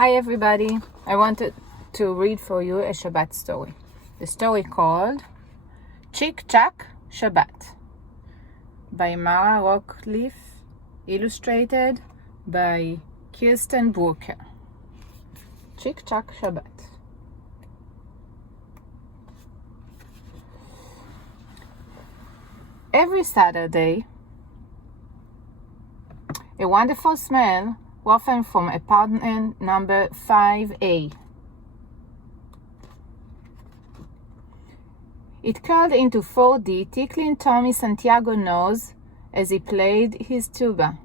Hi everybody, I wanted to read for you a Shabbat story. The story called Chick Chack Shabbat by Mara Rockleaf, illustrated by Kirsten Brooker. Chick Chack Shabbat. Every Saturday, a wonderful smell wafted from apartment number 5A. It curled into 4D, tickling Tommy Santiago's nose as he played his tuba.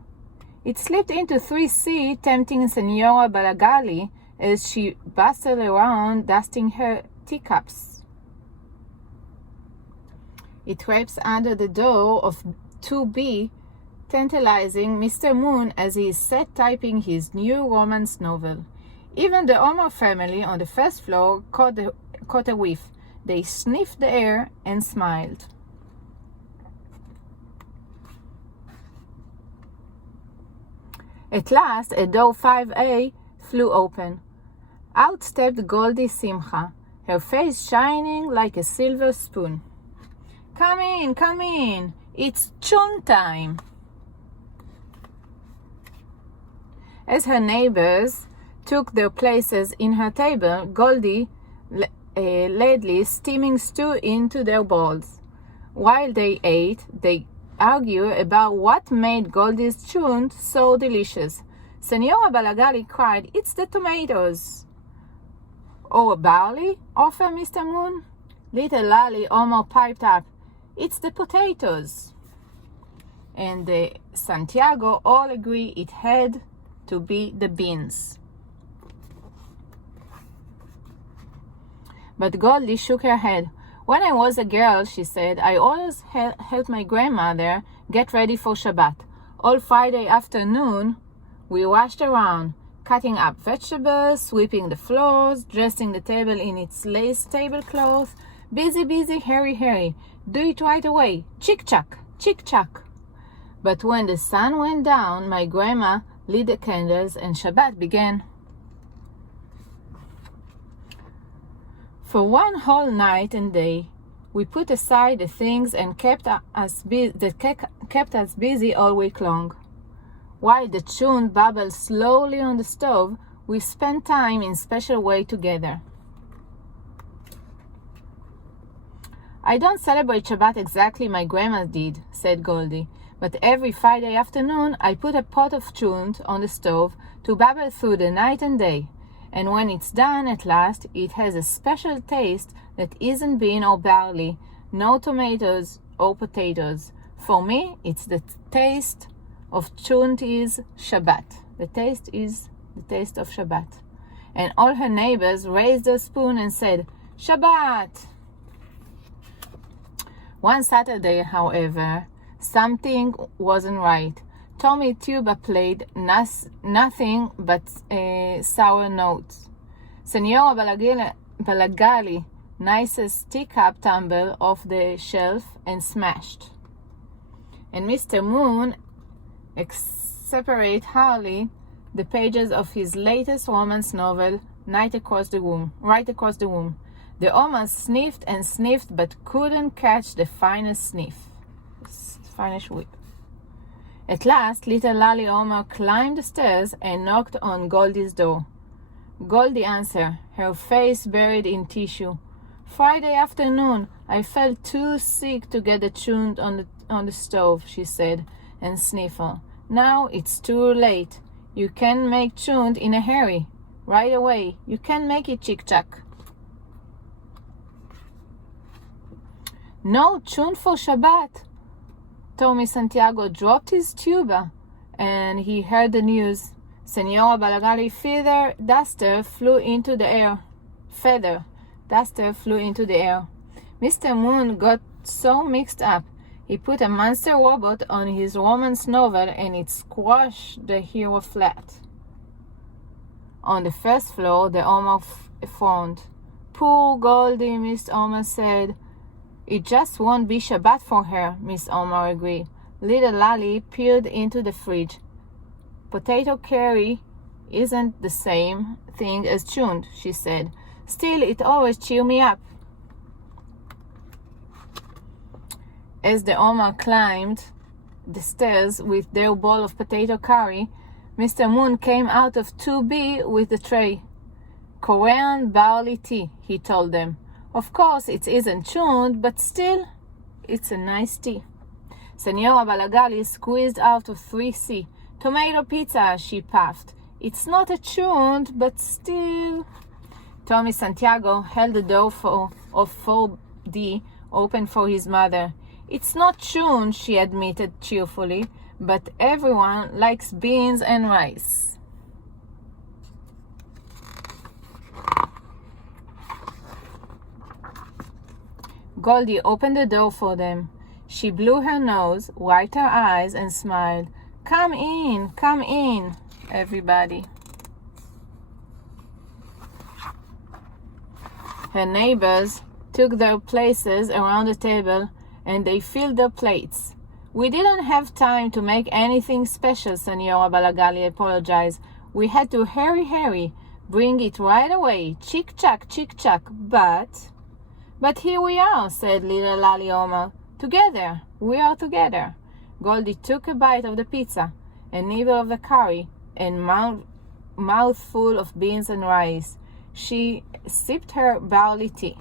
It slipped into 3C, tempting Senora Balagali as she bustled around dusting her teacups. It creeps under the door of 2B, tantalizing Mr. Moon as he is set typing his new romance novel. Even the Omar family on the first floor caught a whiff. They sniffed the air and smiled. At last, a door 5A flew open. Out stepped Goldie Simcha, her face shining like a silver spoon. Come in, it's chun time. As her neighbors took their places in her table, Goldie ladled steaming stew into their bowls. While they ate, they argued about what made Goldie's chun so delicious. Senora Balagali cried, "It's the tomatoes." "Or barley?" offered Mr. Moon. Little Lally almost piped up, "It's the potatoes." And the Santiago all agree it had to be the beans. But Goldie shook her head. "When I was a girl," she said, "I always helped my grandmother get ready for Shabbat. All Friday afternoon, we rushed around, cutting up vegetables, sweeping the floors, dressing the table in its lace tablecloth. Busy, hurry. Do it right away. Chick-chack. But when the sun went down, my grandma lit the candles and Shabbat began. For one whole night and day, we put aside the things and kept us busy all week long. While the chun bubbled slowly on the stove, we spent time in special way together. I don't celebrate Shabbat exactly my grandma did, said Goldie, but every Friday afternoon I put a pot of chun on the stove to bubble through the night and day. And when it's done at last, it has a special taste that isn't bean or barley, no tomatoes or potatoes. For me, it's the taste of chun is Shabbat. The taste is the taste of Shabbat. And all her neighbors raised their spoon and said, "Shabbat!" One Saturday, however, something wasn't right. Tommy Tuba played nothing but sour notes. Senora Balagali nicest teacup tumbled off the shelf and smashed. And Mr. Moon separated hardly the pages of his latest romance novel, right across the room. The Omar sniffed and sniffed, but couldn't catch the finest whiff. At last, little Lally Omar climbed the stairs and knocked on Goldie's door. Goldie answered, her face buried in tissue. "Friday afternoon, I felt too sick to get the chun on the stove," she said, and sniffled. "Now it's too late. You can make chun in a hurry. Right away. You can make it, Chick-chack." "No chun for Shabbat." Tommy Santiago dropped his tuba and he heard the news. Senora Balagali feather duster flew into the air. Mr. Moon got so mixed up, he put a monster robot on his romance novel and it squashed the hero flat. On the first floor, the Omar frowned. "Poor Goldie," Miss Omar said. "It just won't be Shabbat for her," Miss Omar agreed. Little Lally peered into the fridge. "Potato curry isn't the same thing as tuned, she said. Still, it always cheers me up. As the Oma climbed the stairs with their bowl of potato curry, Mr. Moon came out of 2B with the tray. Korean barley tea, he told them. Of course, it isn't tuned, but still, it's a nice tea. Senora Balagali squeezed out of 3C. Tomato pizza, she puffed. It's not a tuned, but still. Tommy Santiago held the door of 4D open for his mother. It's not tuned, she admitted cheerfully, but everyone likes beans and rice. Goldie opened the door for them. She blew her nose, wiped her eyes, and smiled. Come in, everybody. Her neighbors took their places around the table, and they filled their plates. We didn't have time to make anything special, Senora Balagali apologized. We had to hurry, bring it right away, chick-chack, But here we are, said little Lali Oma. Together, we are together. Goldie took a bite of the pizza, a nibble of the curry, and mouthful of beans and rice. She sipped her barley tea.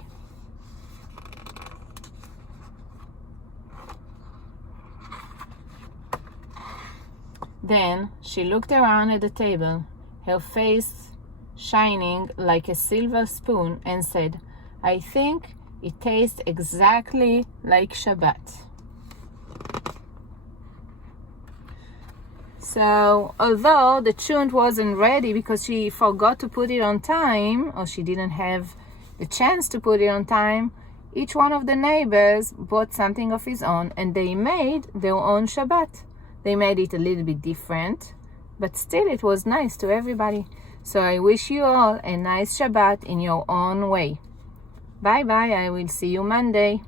Then she looked around at the table, her face shining like a silver spoon, and said, I think it tastes exactly like Shabbat. So, although the chunt wasn't ready because she forgot to put it on time, or she didn't have the chance to put it on time, each one of the neighbors bought something of his own, and they made their own Shabbat. They made it a little bit different, but still it was nice to everybody. So I wish you all a nice Shabbat in your own way. Bye-bye. I will see you Monday.